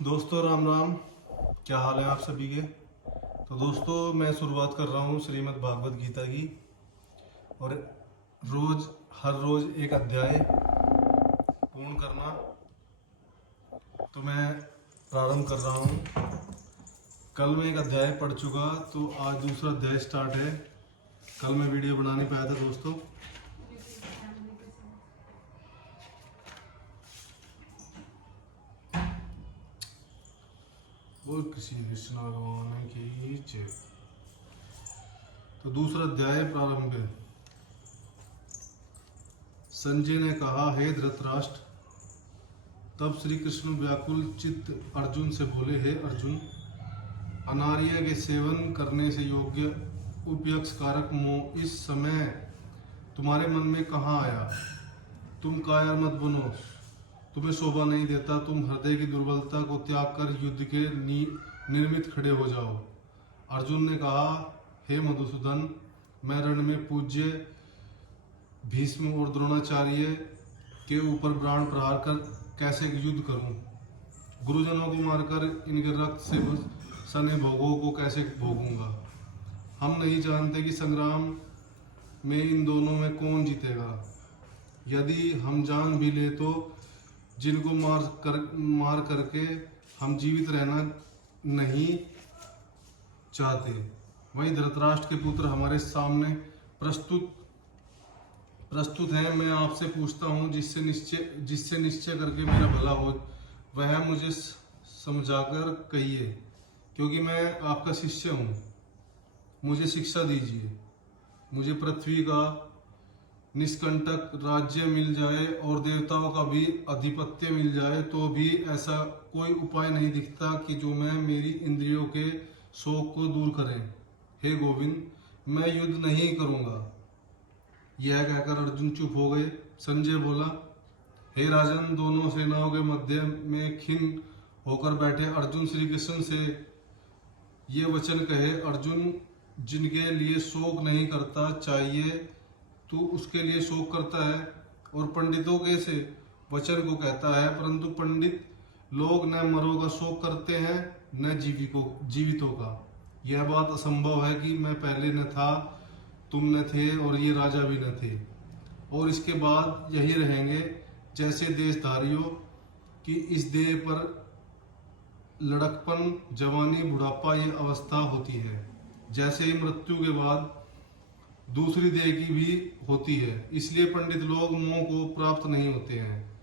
दोस्तों राम राम। क्या हाल है आप सभी के। तो दोस्तों मैं शुरुआत कर रहा हूँ श्रीमद् भागवत गीता की। और हर रोज एक अध्याय पूर्ण करना। तो मैं प्रारंभ कर रहा हूँ। कल मैं एक अध्याय पढ़ चुका, तो आज दूसरा अध्याय स्टार्ट है। कल मैं वीडियो बना नहीं पाया था दोस्तों। और किसी कृष्ण भगवान की जय। तो दूसरा अध्याय प्रारंभ है। संजय ने कहा, हे धृतराष्ट्र। तब श्री कृष्ण व्याकुल चित्त अर्जुन से बोले, हे अर्जुन, अनार्य के सेवन करने से योग्य उपयक्ष कारक मोह इस समय तुम्हारे मन में कहाँ आया। तुम कायर मत बनो, तुम्हें शोभा नहीं देता। तुम हृदय की दुर्बलता को त्याग कर युद्ध के निर्मित खड़े हो जाओ। अर्जुन ने कहा, हे मधुसूदन, मैं रण में पूज्य भीष्म और द्रोणाचार्य के ऊपर प्राण प्रहार कर कैसे युद्ध करूं। गुरुजनों को मारकर इनके रक्त से सने भोगों को कैसे भोगूंगा। हम नहीं जानते कि संग्राम में इन दोनों में कौन जीतेगा। यदि हम जान भी ले तो जिनको मार करके हम जीवित रहना नहीं चाहते। वहीं धृतराष्ट्र के पुत्र हमारे सामने प्रस्तुत है। मैं आपसे पूछता हूँ, जिससे निश्चय करके मेरा भला हो, वह मुझे समझाकर कहिए, क्योंकि मैं आपका शिष्य हूँ। मुझे शिक्षा दीजिए। मुझे पृथ्वी का निष्कंटक राज्य मिल जाए और देवताओं का भी आधिपत्य मिल जाए, तो भी ऐसा कोई उपाय नहीं दिखता कि जो मेरी इंद्रियों के शोक को दूर करे। हे गोविंद, मैं युद्ध नहीं करूँगा। यह कहकर अर्जुन चुप हो गए। संजय बोला, हे राजन, दोनों सेनाओं के मध्य में खिन्न होकर बैठे अर्जुन श्री कृष्ण से ये वचन कहे, अर्जुन, जिनके लिए शोक नहीं करता चाहिए तू उसके लिए शोक करता है, और पंडितों के से वचन को कहता है। परंतु पंडित लोग न मरों का शोक करते हैं न जीवितों का। यह बात असंभव है कि मैं पहले न था, तुम न थे, और ये राजा भी न थे, और इसके बाद यही रहेंगे। जैसे देशधारियों की इस देह पर लड़कपन, जवानी, बुढ़ापा ये अवस्था होती है, जैसे ही मृत्यु के बाद दूसरी देह की भी होती है। इसलिए पंडित लोग मोह को प्राप्त नहीं होते हैं।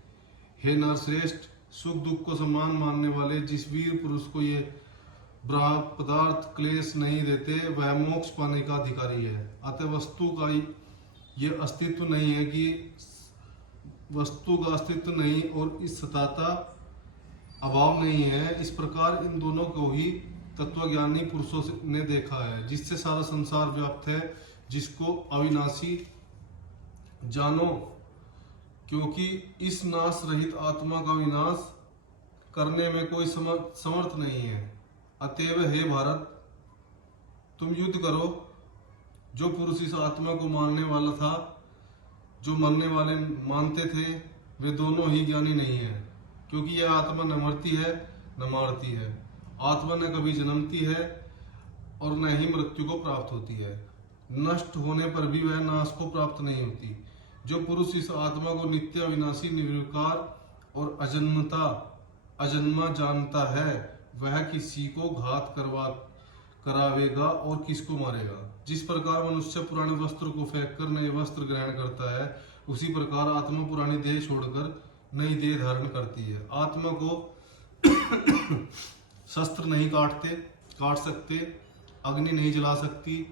हे नरश्रेष्ठ, सुख दुख को समान मानने वाले जिस वीर पुरुष को ये पदार्थ क्लेश नहीं देते, वह मोक्ष पाने का अधिकारी है। अतः वस्तु का ये अस्तित्व नहीं है कि वस्तु का अस्तित्व नहीं और इस सताता अभाव नहीं है। इस प्रकार इन दोनों को ही तत्वज्ञानी पुरुषों ने देखा है, जिससे सारा संसार व्याप्त है, जिसको अविनाशी जानो, क्योंकि इस नाश रहित आत्मा का विनाश करने में कोई समर्थ नहीं है। अतएव हे भारत, तुम युद्ध करो। जो पुरुष इस आत्मा को मारने वाला था, जो मरने वाले मानते थे, वे दोनों ही ज्ञानी नहीं है, क्योंकि यह आत्मा न मरती है न मारती है। आत्मा न कभी जन्मती है और न ही मृत्यु को प्राप्त होती है। नष्ट होने पर भी वह नाश को प्राप्त नहीं होती। जो पुरुष इस आत्मा को नित्य, अविनाशी, निर्विकार और अजन्मा जानता है, वह किसी को घात करावेगा और किसको मारेगा। जिस प्रकार मनुष्य पुराने वस्त्र को फेंककर नए वस्त्र ग्रहण करता है, उसी प्रकार आत्मा पुरानी देह छोड़कर नई देह धारण करती है। आत्मा को शस्त्र नहीं काट सकते, अग्नि नहीं जला सकती,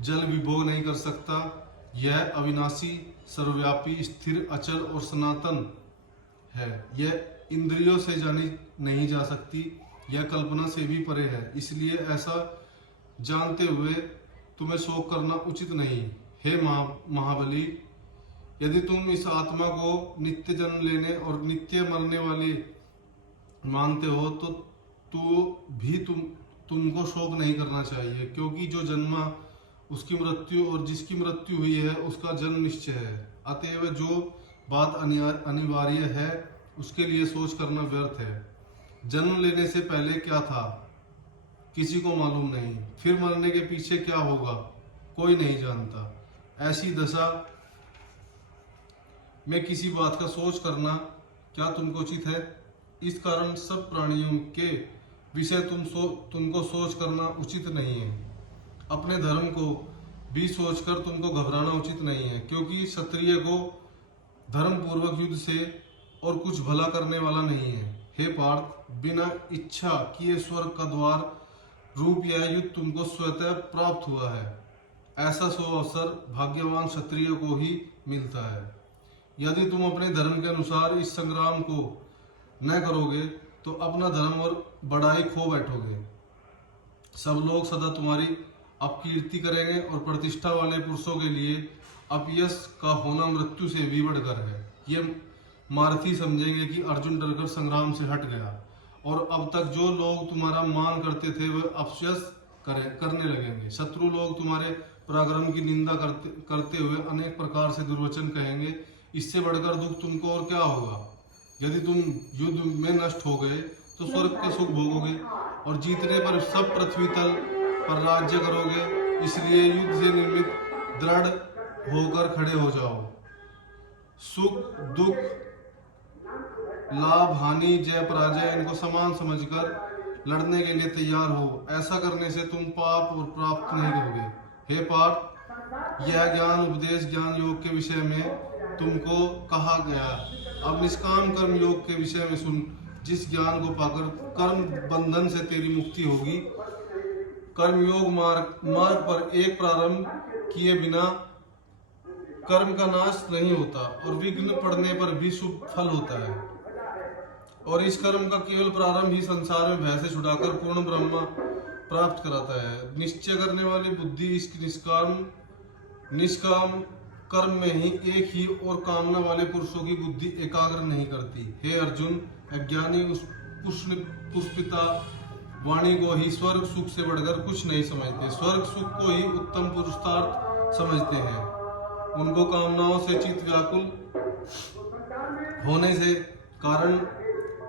जल विभोग नहीं कर सकता। यह अविनाशी, सर्वव्यापी, स्थिर, अचल और सनातन है। यह इंद्रियों से जानी नहीं जा सकती, यह कल्पना से भी परे है। इसलिए ऐसा जानते हुए तुम्हें शोक करना उचित नहीं। हे महाबली, यदि तुम इस आत्मा को नित्य जन्म लेने और नित्य मरने वाली मानते हो, तो भी तुमको शोक नहीं करना चाहिए, क्योंकि जो जन्मा उसकी मृत्यु और जिसकी मृत्यु हुई है उसका जन्म निश्चय है। अतएव जो बात अनिवार्य है उसके लिए सोच करना व्यर्थ है। जन्म लेने से पहले क्या था किसी को मालूम नहीं, फिर मरने के पीछे क्या होगा कोई नहीं जानता। ऐसी दशा में किसी बात का सोच करना क्या तुमको उचित है? इस कारण सब प्राणियों के विषय तुमको सोच करना उचित नहीं है। अपने धर्म को भी सोचकर तुमको घबराना उचित नहीं है, क्योंकि क्षत्रिय को धर्म पूर्वक युद्ध से और कुछ भला करने वाला नहीं है। हे पार्थ, बिना इच्छा किए स्वर्ग का द्वार रूप यह युद्ध तुमको स्वतः प्राप्त हुआ है। ऐसा सो अवसर भाग्यवान क्षत्रिय को ही मिलता है। यदि तुम अपने धर्म के अनुसार इस संग्राम को न करोगे तो अपना धर्म और बड़ाई खो बैठोगे। सब लोग सदा तुम्हारी अपकीर्ति करेंगे और प्रतिष्ठा वाले पुरुषों के लिए अपयश का होना मृत्यु से भी बढ़कर है। ये मारथी समझेंगे कि अर्जुन डरकर संग्राम से हट गया और अब तक जो लोग तुम्हारा मान करते थे वह अपयश करने लगेंगे। शत्रु लोग तुम्हारे पराक्रम की निंदा करते हुए अनेक प्रकार से दुर्वचन कहेंगे। इससे बढ़कर दुख तुमको और क्या होगा? यदि तुम युद्ध में नष्ट हो गए तो स्वर्ग के सुख भोगोगे और जीतने पर सब पृथ्वी तल पर राज्य करोगे। इसलिए युद्ध से निर्मित दृढ़ होकर खड़े हो जाओ। सुख दुख, लाभ हानि, जय पराजय इनको समान समझकर लड़ने के लिए तैयार हो। ऐसा करने से तुम पाप और प्राप्त नहीं करोगे। हे पार्थ, यह ज्ञान उपदेश ज्ञान योग के विषय में तुमको कहा गया। अब निष्काम कर्म योग के विषय में सुन। जिस ज्ञान को पाकर कर्म बंधन से तेरी मुक्ति होगी। कर्म योग मार्ग पर एक प्रारंभ किए बिना कर्म का नाश नहीं होता और विघ्न पड़ने पर भी शुभ फल होता है। और इस कर्म का केवल प्रारंभ ही संसार में भय से छुड़ाकर पूर्ण ब्रह्म प्राप्त कराता है। निश्चय करने वाली बुद्धि इस निष्काम कर्म में ही एक ही और कामना वाले पुरुषों की बुद्धि एकाग्र नहीं करती। हे अर्जुन, अज्ञानी उस पुष्पिता वाणी को ही स्वर्ग सुख से बढ़कर कुछ नहीं समझते। स्वर्ग सुख को ही उत्तम पुरुषार्थ समझते हैं। उनको कामनाओं से चित्त व्याकुल होने से कारण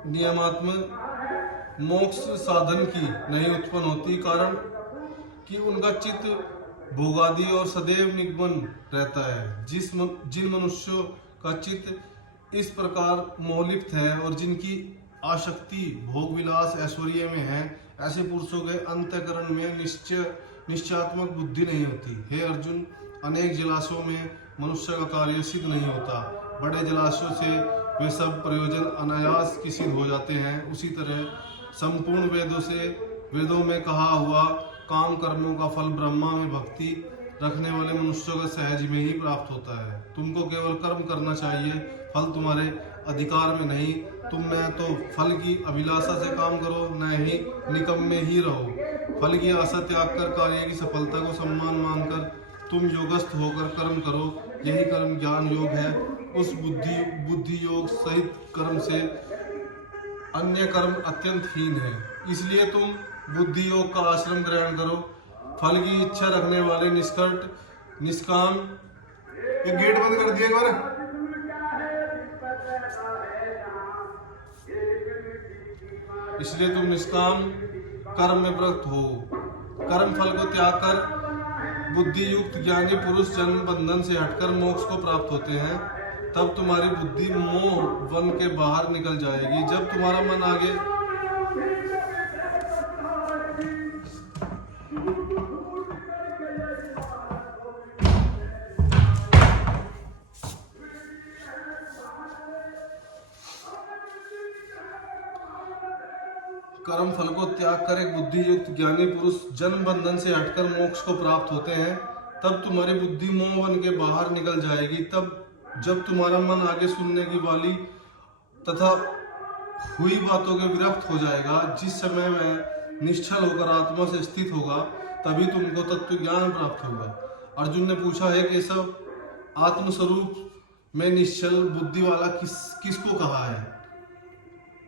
नियमात्मक मोक्ष साधन की नहीं उत्पन्न होती, कारण कि उनका चित्त भोगादि और सदैव निगमन रहता है। जिन मनुष्यों का चित्त इस प्रकार मोहलिप्त है और जिनकी आसक्ति भोग विलास ऐश्वर्य में है, ऐसे पुरुषों के अंतःकरण में निश्चयात्मक बुद्धि नहीं होती। हे अर्जुन, अनेक जलाशयों में मनुष्य का कार्य सिद्ध नहीं होता। बड़े जलाशयों से वे सब प्रयोजन अनायास की सिद्ध हो जाते हैं। उसी तरह संपूर्ण वेदों में कहा हुआ काम कर्मों का फल ब्रह्मा में भक्ति रखने वाले मनुष्यों का सहज में ही प्राप्त होता है। तुमको केवल कर्म करना चाहिए, फल तुम्हारे अधिकार में नहीं। तुम न तो फल की अभिलाषा से काम करो, न ही निकम्मे ही रहो। फल की आशा त्याग कर कार्य की सफलता को सम्मान मानकर तुम योगस्थ होकर कर्म करो। यही कर्म ज्ञान योग है। उस बुद्धि योग सहित कर्म से अन्य कर्म अत्यंत हीन है। इसलिए तुम बुद्धि योग का आश्रम ग्रहण करो। फल की इच्छा रखने वाले निष्काम ये गेट बंद कर दिए कर। इसलिए तुम निष्काम कर्म में प्रवृत्त हो। कर्म फल को त्याग कर बुद्धि युक्त ज्ञानी पुरुष जन्म बंधन से हटकर मोक्ष को प्राप्त होते हैं। तब तुम्हारी बुद्धि मोह वन के बाहर निकल जाएगी। जब तुम्हारा मन आगे कर्म फल को त्याग कर एक बुद्धि युक्त ज्ञानी पुरुष जन्म बंधन से हटकर मोक्ष को प्राप्त होते हैं। तब तुम्हारी बुद्धि मोह वन के बाहर निकल जाएगी। तब जब तुम्हारा मन आगे सुनने की वाली तथा हुई बातों के विरक्त हो जाएगा, जिस समय वह निश्चल होकर आत्मा से स्थित होगा, तभी तुमको तत्व ज्ञान प्राप्त होगा। अर्जुन ने पूछा, है केशव, आत्मस्वरूप में निश्चल बुद्धि वाला किसको कहा है?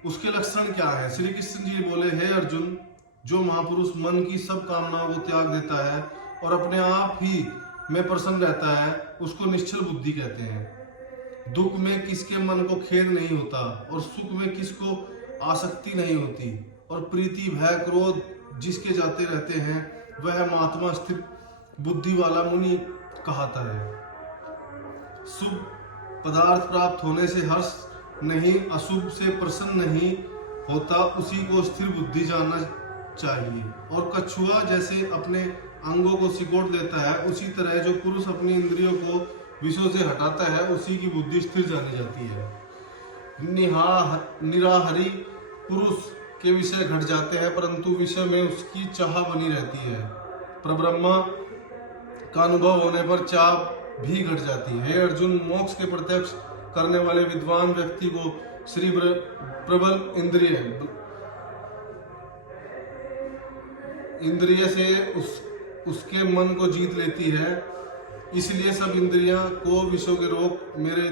उसके लक्षण क्या है? श्री कृष्ण जी बोले, हे अर्जुन, जो महापुरुष मन की सब कामनाओं को त्याग देता है और अपने आप ही में प्रसन्न रहता है, उसको निश्चल बुद्धि कहते हैं। दुख में किसके मन को खेद नहीं होता और सुख में किसको आसक्ति नहीं होती, और प्रीति भय क्रोध जिसके जाते रहते हैं वह महात्मा स्थिर बुद्धि वाला मुनि कहता है। शुभ पदार्थ प्राप्त होने से हर्ष नहीं, अशुभ से प्रसन्न नहीं होता, उसी को स्थिर बुद्धि जानना चाहिए। और कछुआ जैसे अपने अंगों को सिकोड़ देता है, उसी तरह जो पुरुष अपनी इंद्रियों को विषयों से हटाता है उसी की बुद्धि स्थिर जानी जाती है। निराहारी पुरुष के विषय घट जाते हैं, परंतु विषय में उसकी चाह बनी रहती है। परब्रह्म का अनुभव होने पर चाह भी घट जाती है। हे अर्जुन, मोक्ष के प्रत्यक्ष करने वाले विद्वान व्यक्ति को श्री प्रबल इंद्रिय से उसके मन को जीत लेती है। इसलिए सब इंद्रियां को विषयों के रोक मेरे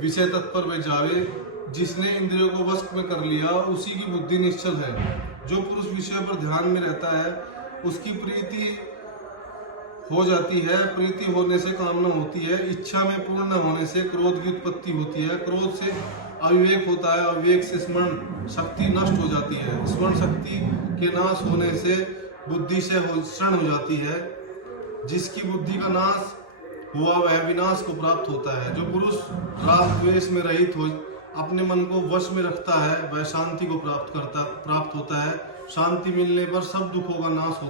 विषय तत्पर वे जावे। जिसने इंद्रियों को वश में कर लिया उसी की बुद्धि निश्चल है। जो पुरुष विषय पर ध्यान में रहता है उसकी प्रीति हो जाती है, प्रीति होने से कामना होती है, इच्छा में पूर्ण न होने से क्रोध की उत्पत्ति होती है, क्रोध से अविवेक होता है, अविवेक से स्मरण शक्ति नष्ट हो जाती है, स्मरण शक्ति के नाश होने से बुद्धि से क्षण हो जाती है। जिसकी बुद्धि का नाश हुआ वह विनाश को प्राप्त होता है। जो पुरुष राग द्वेष में रहित हो अपने मन को वश में रखता है वह शांति को प्राप्त होता है। शांति मिलने पर सब दुखों का नाश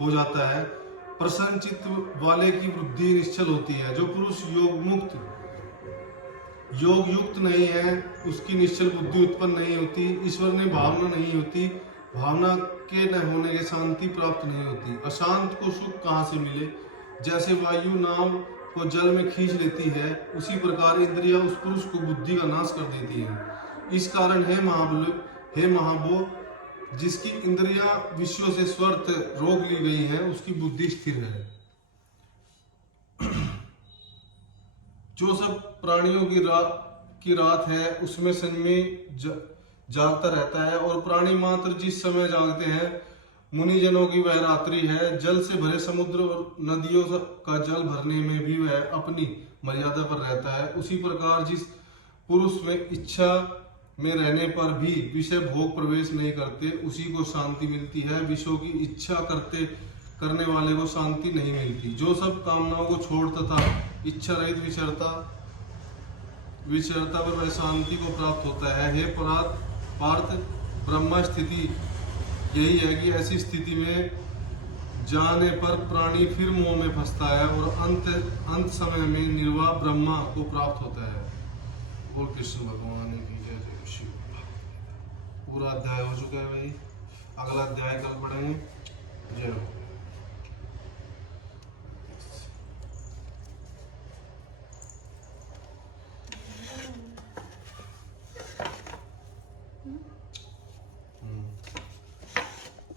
हो जाता है। प्रसन्न चित्त वाले की बुद्धि निश्चल होती है। जो पुरुष योग युक्त नहीं है उसकी निश्चल बुद्धि उत्पन्न नहीं होती। ईश्वर ने भावना नहीं होती, भावना के न होने के शांति प्राप्त नहीं होती। अशांत को सुख कहाँ से मिले? जैसे वायु नाव को जल में खींच लेती है उसी प्रकार इंद्रियां उस पुरुष को बुद्धि का नाश कर देती है। इस कारण हे महाबो, जिसकी इंद्रियां विषयों से स्वर्थ रोक ली गई है उसकी बुद्धि स्थिर है। जो सब प्राणियों की रात है उसमें संयमी जागता रहता है, और प्राणी मात्र जिस समय जागते हैं मुनिजनों की वह रात्रि है। जल से भरे समुद्र और नदियों का जल भरने में भी वह अपनी मर्यादा पर रहता है। उसी प्रकार जिस पुरुष में इच्छा में रहने पर भी विषय भोग प्रवेश नहीं करते उसी को शांति मिलती है। विषयों की इच्छा करने वाले को शांति नहीं मिलती। जो सब कामनाओं को छोड़ तथा इच्छा रहित विचरता पर वह शांति को प्राप्त होता है। हे पार्थ, ब्रह्म स्थिति यही है कि ऐसी स्थिति में जाने पर प्राणी फिर मोह में फंसता है और अंत समय में निर्वाह ब्रह्मा को प्राप्त होता है। बोल कृष्ण भगवान की जय। जय शिव। पूरा अध्याय हो चुका है भाई, अगला अध्याय कल पढ़ेंगे। जय हो।